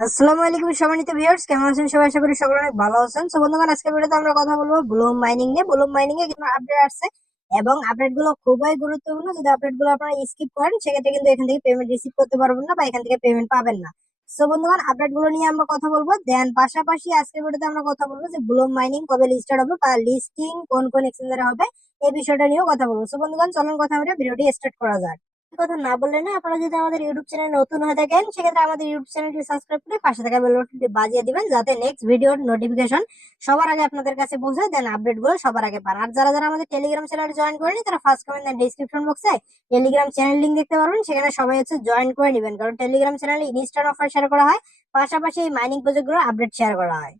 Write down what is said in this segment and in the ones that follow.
আসসালামু আলাইকুম সম্মানিত ভিউয়ার্স, কেমন আছেন সবাই? আশা করি সকলে অনেক ভালো আছেন। সো বন্ধুগণ, আজকের ভিডিওতে আমরা কথা বলবো ব্লুম মাইনিং নিয়ে। ব্লুম মাইনিং এ কিছু আপডেট আসছে এবং আপডেট গুলো খুবই গুরুত্বপূর্ণ। যদি আপডেট গুলো আপনারা স্কিপ করেন সেক্ষেত্রে কিন্তু এখান থেকে পেমেন্ট রিসিভ করতে পারবেন না বা এখান থেকে পেমেন্ট পাবেন না। সো বন্ধুগণ, আপডেট গুলো নিয়ে আমরা কথা বলবো। দেন পাশাপাশি আজকের ভিডিওতে আমরা কথা বলবো যে ব্লুম মাইনিং কবে স্টার্ট হবে বা লিস্টিং কোন কোন এক্সচেঞ্জারে হবে, এই বিষয়টা নিয়েও কথা বলবো। সো বন্ধুগণ, চলুন কথা বলে ভিডিওটি স্টার্ট করা যাক। কথা না বললে না, আপনারা যদি আমাদের ইউটিউব চ্যানেল নতুন হয়ে থাকেন সেক্ষেত্রে আমাদের ইউটিউব চ্যানেলটি সাবস্ক্রাইব করে পাশে থাকা বেল বাটনটি বাজিয়ে দিবেন, যাতে নেক্সট ভিডিওর নোটিফিকেশন সবার আগে আপনাদের কাছে পৌঁছায়, দেন আপডেট গুলো সবার আগে পান। আর যারা যারা আমাদের টেলিগ্রাম চ্যানেলে জয়েন করেনি তারা ফার্স্ট কমেন্ট এন্ড ডেসক্রিপশন বক্সে টেলিগ্রাম চ্যানেল লিংক দেখতে পারবেন, সেখানে সবাই হচ্ছে জয়েন করে নেবেন, কারণ টেলিগ্রাম চ্যানেলে ইনস্ট্যান্ট অফার শেয়ার করা হয়, পাশাপাশি এই মাইনিং প্রজেক্ট গুলো আপডেট শেয়ার করা হয়।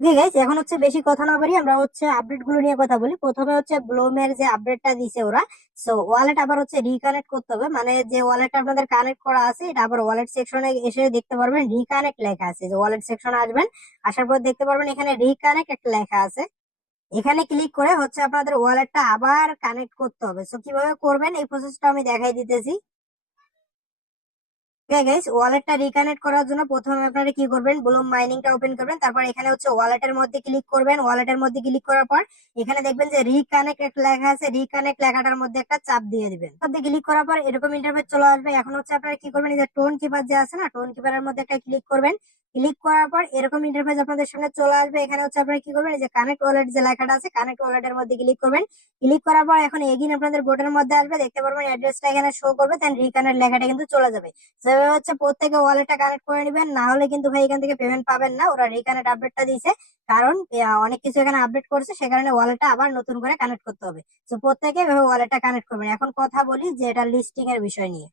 ওকে গাইস, এখন হচ্ছে বেশি কথা না বাড়ি আমরা হচ্ছে আপডেট গুলো নিয়ে কথা বলি। প্রথমে হচ্ছে ব্লুমের যে আপডেটটা দিছে ওরা, সো ওয়ালেট আবার হচ্ছে রিকানেক্ট করতে হবে, মানে যে ওয়ালেটটা আপনাদের কানেক্ট করা আছে এটা আবার ওয়ালেট সেকশনে এসে দেখতে পারবেন রিকানেক্ট লেখা আছে। যে ওয়ালেট সেকশনে আসবেন, আসার পর দেখতে পারবেন এখানে রিকানেক্ট একটা লেখা আছে। এখানে ক্লিক করে হচ্ছে আপনাদের ওয়ালেটটা আবার কানেক্ট করতে হবে। সো কিভাবে করবেন এই প্রসেসটা আমি দেখাই দিতেছি। ওকে গাইস, ওয়ালেটটা রিকানেক্ট করার জন্য প্রথমে আপনারা কি করবেন, ব্লুম মাইনিংটা ওপেন করবেন, তারপর এখানে হচ্ছে ওয়ালেটের মধ্যে ক্লিক করবেন। ওয়ালেটের মধ্যে ক্লিক করার পর এখানে দেখবেন যে রিকানেক্ট একটা লেখা আছে, রিকানেক্ট লেখাটার মধ্যে একটা চাপ দিয়ে দিবেন। মধ্যে ক্লিক করার পর এরকম ইন্টারফেস চলে আসবে। এখন হচ্ছে আপনারা কি করবেন, এই যে টোন কিপার যে আছে না, টোন কিপারের মধ্যে একটা ক্লিক করবেন। ক্লিক করার পর এরকম ইন্টারফেস আপনাদের সামনে চলে আসবে। এখানে হচ্ছে আপনারা কি করবেন, এই যে কানেক্ট ওয়ালেট যে লেখাটা আছে, কানেক্ট ওয়ালেটের মধ্যে ক্লিক করবেন। ক্লিক করার পর এখন এগিন আপনাদের বোর্ডের মধ্যে আসবে, দেখতে পারবেন অ্যাড্রেসটা এখানে শো করবে, দেন রিকানেক্ট লেখাটা কিন্তু চলে যাবে। সেভাবে হচ্ছে প্রত্যেকে ওয়ালেটটা কানেক্ট করে নেবেন, না হলে কিন্তু ভাই এখান থেকে পেমেন্ট পাবেন না। ওরা রিকানেক্ট আপডেটটা দিয়েছে, কারণ অনেক কিছু এখানে আপডেট করছে, সে কারণে ওয়ালেটটা আবার নতুন করে কানেক্ট করতে হবে। তো প্রত্যেকে এভাবে ওয়ালেটটা কানেক্ট করবেন। এখন কথা বলি যে এটা লিস্টিং এর বিষয় নিয়ে।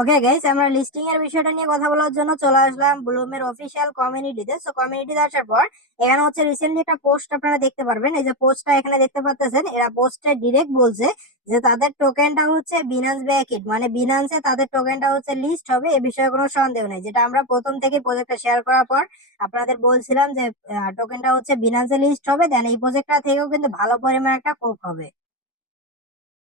ওকে গাইস, আমরা লিস্টিং এর বিষয়টা নিয়ে কথা বলার জন্য চলে আসলাম ব্লুমের অফিসিয়াল কমিউনিটিতে। সো কমিউনিটিতে আসার পর এখানে হচ্ছে রিসেন্টলি একটা পোস্ট আপনারা দেখতে পারবেন। এই যে পোস্টটা এখানে দেখতে পাচ্ছেন, এরা পোস্টে ডিরেক্ট বলছে যে তাদের টোকেনটা হচ্ছে বিনান্স ব্যাকিট, মানে বিনান্সে তাদের টোকেনটা হচ্ছে লিস্ট হবে, এ বিষয়ে কোনো সন্দেহ নেই। যেটা আমরা প্রথম থেকে প্রজেক্টটা শেয়ার করার পর আপনাদের বলছিলাম যে টোকেনটা হচ্ছে বিনান্সে লিস্ট হবে, দেন এই প্রজেক্টটা থেকেও কিন্তু ভালো পরিমাণ একটা কোপ হবে।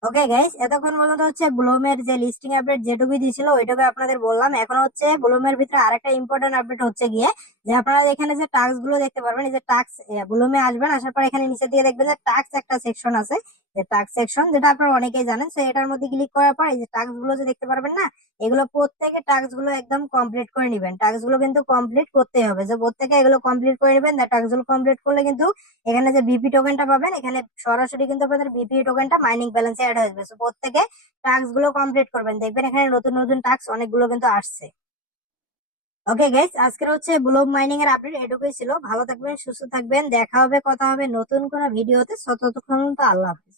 ওকে গাইস, এতক্ষণ পর্যন্ত হচ্ছে ব্লুমের যে লিস্টিং আপডেট যেটুকু দিয়েছিল ওইটুকু আপনাদের বললাম। এখন হচ্ছে ব্লুমের ভিতরে আরেকটা ইম্পর্টেন্ট আপডেট হচ্ছে গিয়ে যে আপনারা এখানে যে টাস্ক গুলো দেখতে পারবেন, এই যে টাস্ক ব্লুমে আসবেন, আসার পর এখানে নিচের দিকে দেখবেন যে টাস্ক একটা সেকশন আছে, যে টাস্ক সেকশন, যেটা আপনারা অনেকেই জানেন। তো এটার মধ্যে ক্লিক করার পর এই যে টাস্ক গুলো যে দেখতে পারবেন না, এগুলো প্রত্যেকে টাস্ক গুলো একদম কমপ্লিট করে নিবেন। টাস্ক গুলো কিন্তু কমপ্লিট করতে হবে, যে প্রত্যেকে এগুলো কমপ্লিট করে নেবেন। টাস্ক গুলো কমপ্লিট করলে কিন্তু এখানে যে বিপি টোকেনটা পাবেন, এখানে সরাসরি কিন্তু আপনাদের বিপি টোকেনটা মাইনিং ব্যালেন্সে অ্যাড হয়ে যাবে। So, প্রত্যেকে টাস্ক গুলো কমপ্লিট করবেন, দেখবেন এখানে নতুন নতুন টাস্ক অনেকগুলো কিন্তু আসছে। ওকে গাইস, আজকের হচ্ছে ব্লক মাইনিং এর আপডেট এটুকুই ছিল। ভালো থাকবেন, সুস্থ থাকবেন, দেখা হবে, কথা হবে নতুন কোনো ভিডিওতে। ততক্ষণ তো আল্লাহ হাফেজ।